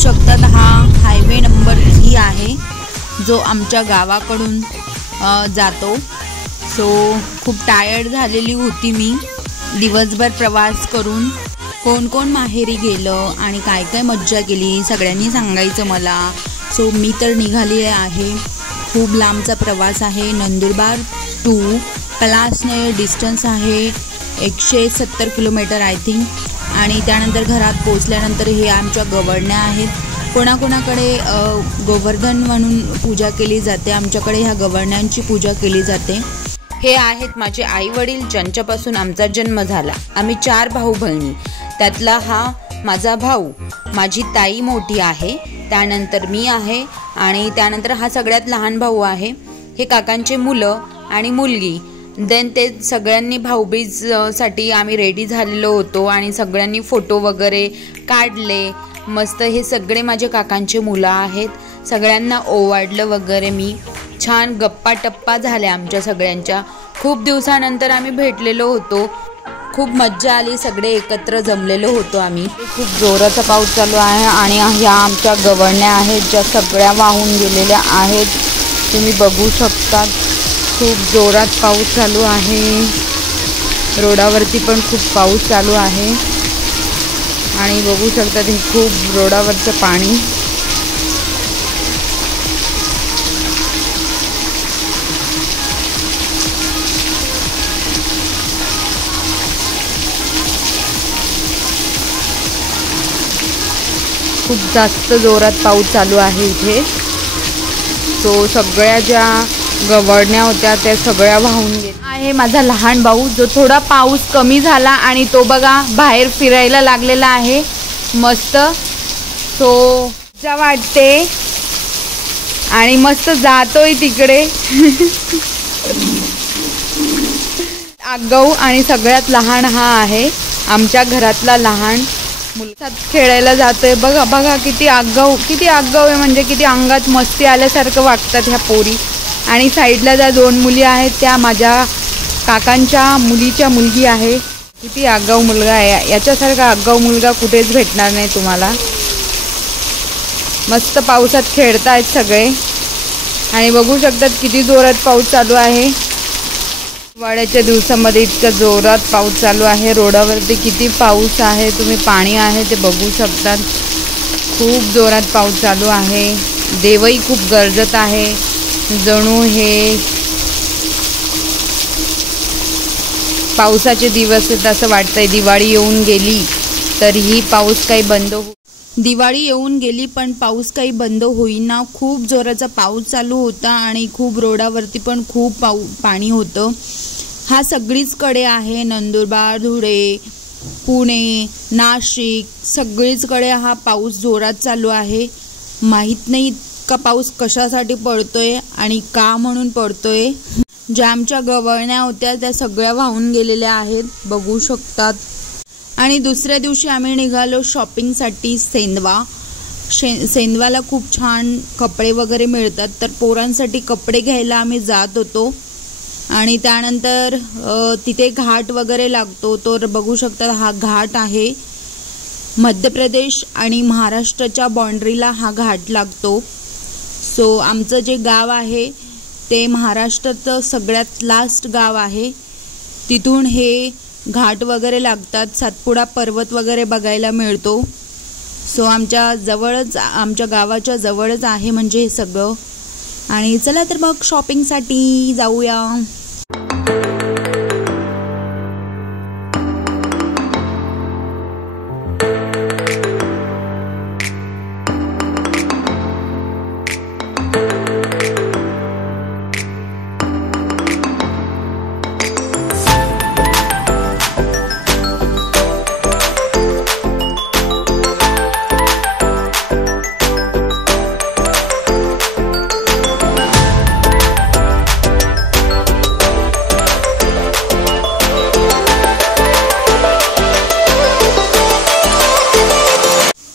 शकतात हा highway number 3 आहे जो आमच्या गावाकडून जातो। सो खूप टायर्ड झालेली होती मी दिवसभर प्रवास करून। कोण कोण माहेरी गेलं आणि काय काय मज्जा केली सगळ्यांनी सांगायचं मला। सो मी तर निघाली आहे। खूप लांबचा प्रवास आहे। नंदुरबार टू पलासने डिस्टन्स आहे 170 किलोमीटर आय थिंक। आणि त्यानंतर घरात पोचल्यानंतर हे आमच्या गवळण्या आहेत। कोणाकोणाकडे गोवर्धन म्हणून पूजा केली जाते, आमच्याकडे ह्या गवळण्यांची पूजा केली जाते। हे आहेत माझे आई वडील ज्यांच्यापासून आमचा जन्म झाला। आम्ही 4 भाऊ बहिणी, त्यातला हा माझा भाऊ। माझी ताई मोठी आहे, त्यानंतर मी आहे आणि त्यानंतर हा सगळ्यात लहान भाऊ आहे। हे काकांचे मुलं आणि मुलगी। देन ते सगळ्यांनी भाऊबीजसाठी आम्ही रेडी झालेलो होतो आणि सगळ्यांनी फोटो वगैरे काढले मस्त। हे सगळे माझे काकांचे मुलं आहेत। सगळ्यांना ओवाळलं वगैरे मी। छान गप्पा टप्पा झाल्या आमच्या सगळ्यांच्या। खूप दिवसानंतर आम्ही भेटलेलो होतो। खूप मज्जा आली, सगळे एकत्र जमलेलो होतो आम्ही। खूप जोराचा पाऊस चालू आहे आणि ह्या आमच्या गवळण्या आहेत ज्या सगळ्या वाहून गेलेल्या आहेत, तुम्ही बघू शकता। खूप जोरात पाऊस चालू आहे, रोडावरती पण खूप पाऊस चालू आहे आणि बघू शकता हे खूप रोडावरचं पाणी। खूप जास्त जोरात पाऊस चालू आहे इथे। तो सगळ्या ज्या गवळण्या होत्या त्या सगळ्या वाहून गेल्या। आहे माझा लहान भाऊ जो थोडा पाऊस कमी झाला आणि तो बघा बाहेर फिरायला लागलेला आहे मस्त। सो मजा वाटते आणि मस्त जातोय तिकडे आगाऊ। आणि सगळ्यात लहान हा आहे आमच्या घरातला लहान मुलगा खेळायला जातोय। बघा बघा किती आगाऊ आहे, म्हणजे किती अंगात मस्ती आल्यासारखं वागतात ह्या पोरी। आणि साईडला ज्या 2 मुली आहेत त्या माझ्या काकांच्या मुलीच्या मुलगी आहे। किती आगाऊ मुलगा आहे, याच्यासारखा आगाऊ मुलगा कुठेच भेटणार नाही तुम्हाला। मस्त पावसात खेळतायत सगळे आणि बघू शकतात किती जोरात पाऊस चालू आहे। हिवाळ्याच्या दिवसामध्ये इतका जोरात पाऊस चालू आहे। रोडावरती किती पाऊस आहे, तुम्ही पाणी आहे ते बघू शकतात। खूप जोरात पाऊस चालू आहे। देवही खूप गरजत आहे, जणू हे पावसाचे दिवस आहेत असं वाटतंय। दिवाळी येऊन गेली तरीही पाऊस काही बंद दिवाळी येऊन गेली पण पाऊस काही बंद होईना। खूप जोराचा पाऊस चालू होता आणि खूप रोडावरती पण खूप पाणी होतं। हा सगळीचकडे आहे, नंदुरबार, धुळे, पुणे, नाशिक सगळीचकडे हा पाऊस जोरात चालू आहे। माहीत नाही इतका पाऊस कशासाठी पडतोय आणि का म्हणून पडतोय। ज्या आमच्या गवळण्या होत्या त्या सगळ्या वाहून गेलेल्या आहेत, बघू शकतात। आणि दुसऱ्या दिवशी आम्ही निघालो शॉपिंगसाठी सेंधवा। सेंधवाला खूप छान कपडे वगैरे मिळतात, तर पोरांसाठी कपडे घ्यायला आम्ही जात होतो। आणि त्यानंतर तिथे घाट वगैरे लागतो, तर बघू शकता हा घाट आहे। मध्य प्रदेश आणि महाराष्ट्राच्या बाउंड्रीला हा घाट लागतो। सो आमचं जे गाव आहे ते महाराष्ट्राचं सगळ्यात लास्ट गाव आहे, तिथून हे घाट वगैरे लागतात। सातपुडा पर्वत वगैरे बघायला मिळतो। सो आमच्या गावाच्या जवळच आहे म्हणजे हे सगळं। आणि चला तर मग शॉपिंगसाठी जाऊया।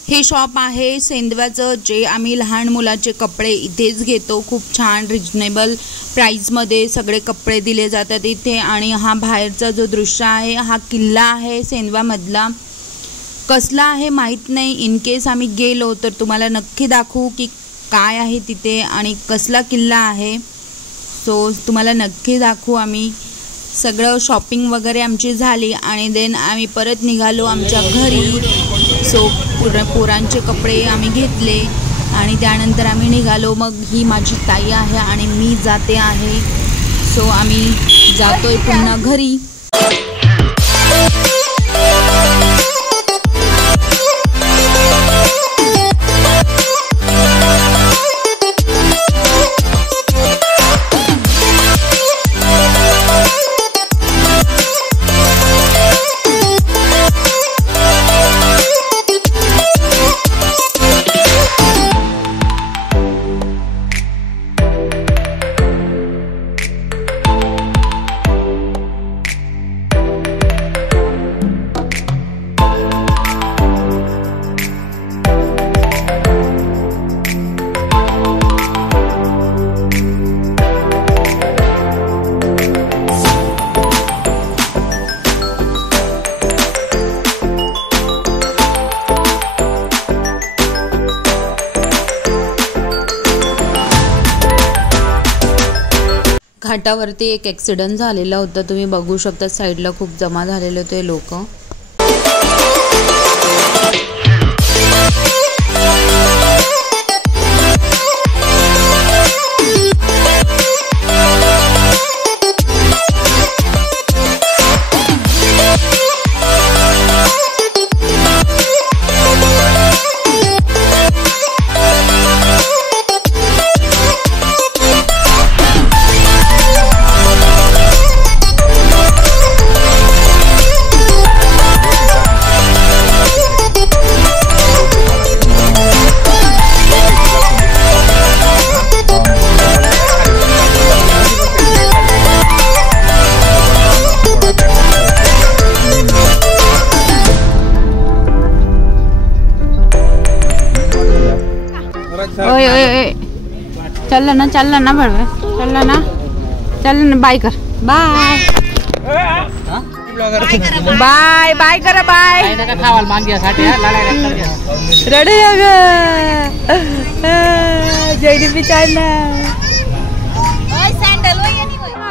हे शॉप आहे सेंधव्याचं, जे आम्ही लहान मुलाचे कपडे इथेच घेतो। खूप छान रिजनेबल प्राईसमध्ये सगळे कपडे दिले जातात इथे। आणि हा बाहेरचा जो दृश्य आहे हा किल्ला आहे सेंधवामधला। कसला आहे माहीत नाही, इन केस आम्ही गेलो तर तुम्हाला नक्की दाखवू की काय आहे तिथे आणि कसला किल्ला आहे. सो तुम्हाला नक्की दाखवू. आम्ही सगळं शॉपिंग वगैरे आमची झाली आणि देन आम्ही परत निघालो आमच्या घरी. सो पोरांचे कपडे आम्ही घेतले आणि त्यानंतर आम्ही निघालो. मग ही माझी ताई आहे आणि मी जाते आहे. सो आम्ही जातोय पुन्हा घरी. घाटावरती एक ॲक्सिडेंट झालेला होता. तुम्ही बघू शकता साईडला खूप जमा झालेले होते लोक. ओए ओए ओए चल ना बड़वे चल ना बाय कर बाय बाय बाय करा बाय रेडी हो गया जयडी बिचारना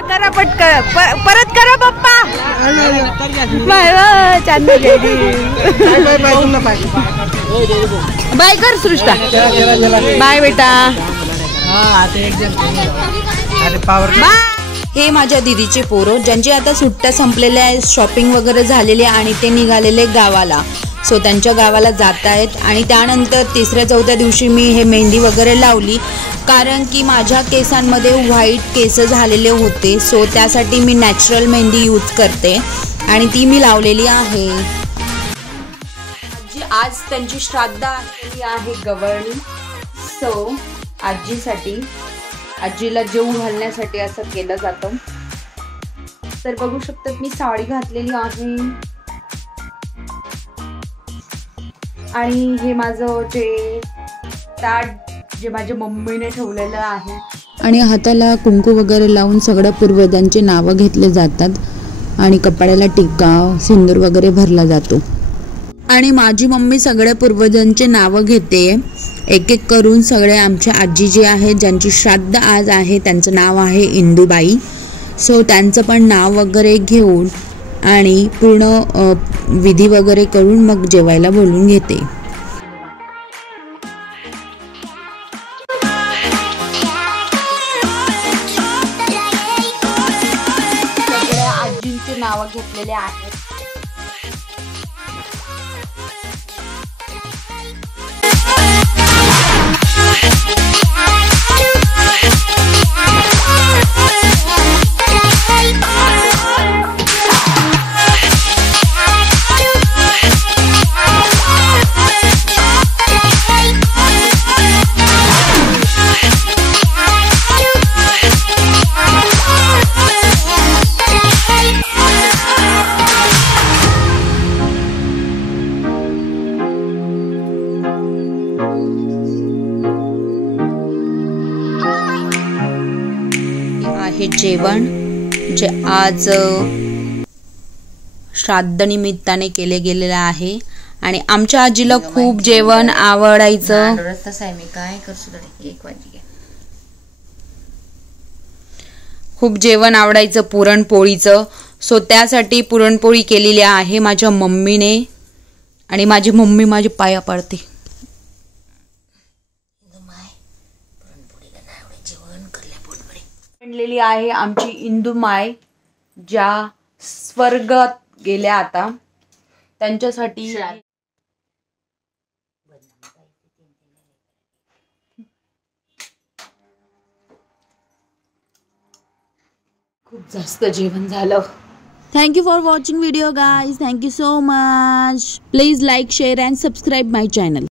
करा परत करा पप्पा बाय चांदी जयडी बाय कर सृष्टा बाय बेटा. हे माझ्या दीदीचे पोरं ज्यांची आता सुट्ट्या संपलेल्या आहेत, शॉपिंग वगैरे झालेली आणि ते निघालेले गावाला. सो त्यांच्या गावाला जात आहेत आणि त्यानंतर 3-4 दिवशी मी हे मेहंदी वगैरे लावली कारण की माझ्या केसांमध्ये व्हाईट केस झालेले होते. सो त्यासाठी मी नॅचरल मेहंदी यूज करते आणि ती मी लावलेली आहे. आज त्यांची श्राद्ध आलेली आहे गवळणी. सो आजीसाठी आजीला जेवू घालण्यासाठी असं केलं जातं. तर बघू शकतात मी साडी घातलेली आहे आणि हे माझं जे ताट जे माझ्या मम्मीने ठेवलेलं आहे आणि हाताला कुंकू वगैरे लावून सगळ्या पूर्वजांचे नावं घेतले जातात आणि कपड्याला टिक्का सिंदूर वगैरे भरला जातो. आणि माझी मम्मी सगळ्या पूर्वजांचे नावं घेते एक एक करून. सगळे आमच्या आजी जे आहेत ज्यांची श्राद्ध आज आहे त्यांचं नाव आहे इंदुबाई. सो त्यांचं पण नाव वगैरे घेऊन आणि पूर्ण विधी वगैरे करून मग जेवायला बोलून घेते. सगळ्या आजींचे नाव घेतलेले आहेत. आहे जेवण जे आज श्राद्ध निमित्ताने केले गेलेले आहे आणि आमच्या आजीला खूप जेवण आवडायचं. तसं आहे मी काय करतो 1 वाजता खूप जेवण आवडायचं पुरणपोळीचं. सो त्यासाठी पुरणपोळी केलेली आहे माझ्या मम्मीने आणि माझी मम्मी माझे पाया पडते. बनलेली आहे आमची इंदुमाय, ज्या स्वर्गात गेल्या आता. त्यांच्यासाठी खूप जास्त जेवण झालं. Thank you for watching video guys. Thank you so much. Please like, share and subscribe my channel.